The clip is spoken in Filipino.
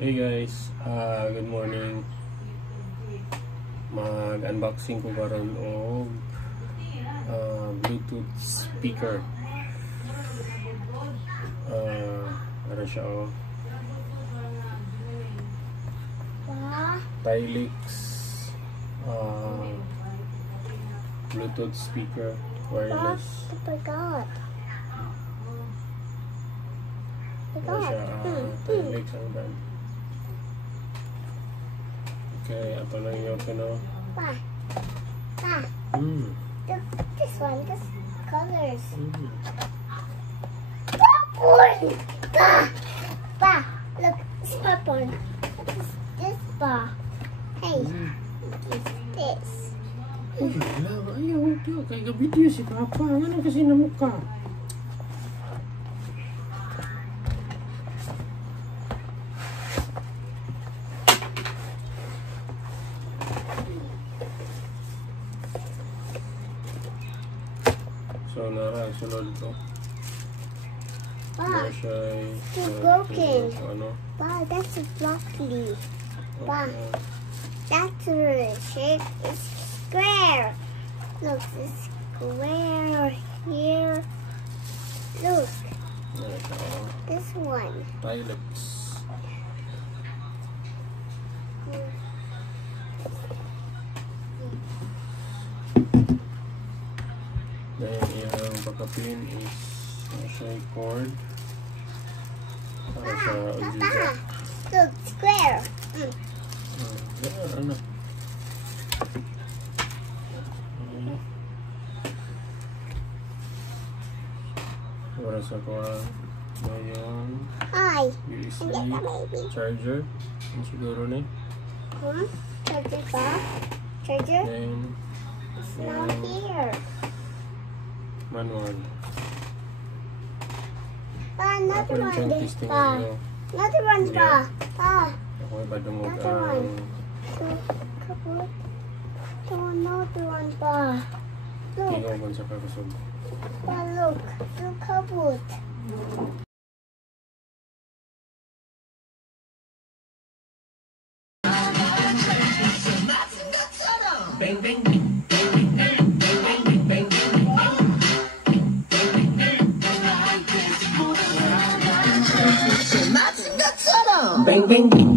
Hey guys, good morning. Mag-unboxing ko karon og Bluetooth speaker. Ano siya Tylex Bluetooth speaker wireless. I forgot. Ano siya? Tylex ang brand. Okay, ato lang yung pino. Pa. Look, this one, this colors. Purple. Pa. Look, it's purple. This pa. Hey, it's this. Ayaw, kaya ka-video si Papa. Ano kasi na mukha? So, sunod ko. Pa, it's broken. Pa, that's a broccoli. Pa, that's a shape. It's square. Look, it's square here. Look, this one. Tylex. Then yung pagka-pin is siya cord para sa audio. Look, square. Ano? Para sa kuha yung USB charger. Yung siguro na Charger ba? Charger? Then It's not here. manual. Pa, another Ako rin siyang one. testing Pa, nyo. another one pa. Pa, Ako ay badungog another one. Kaput. Another one pa. Look, ikaw man sa kakasog. pa, look. Look, kaput. Bang bang. Bang bang.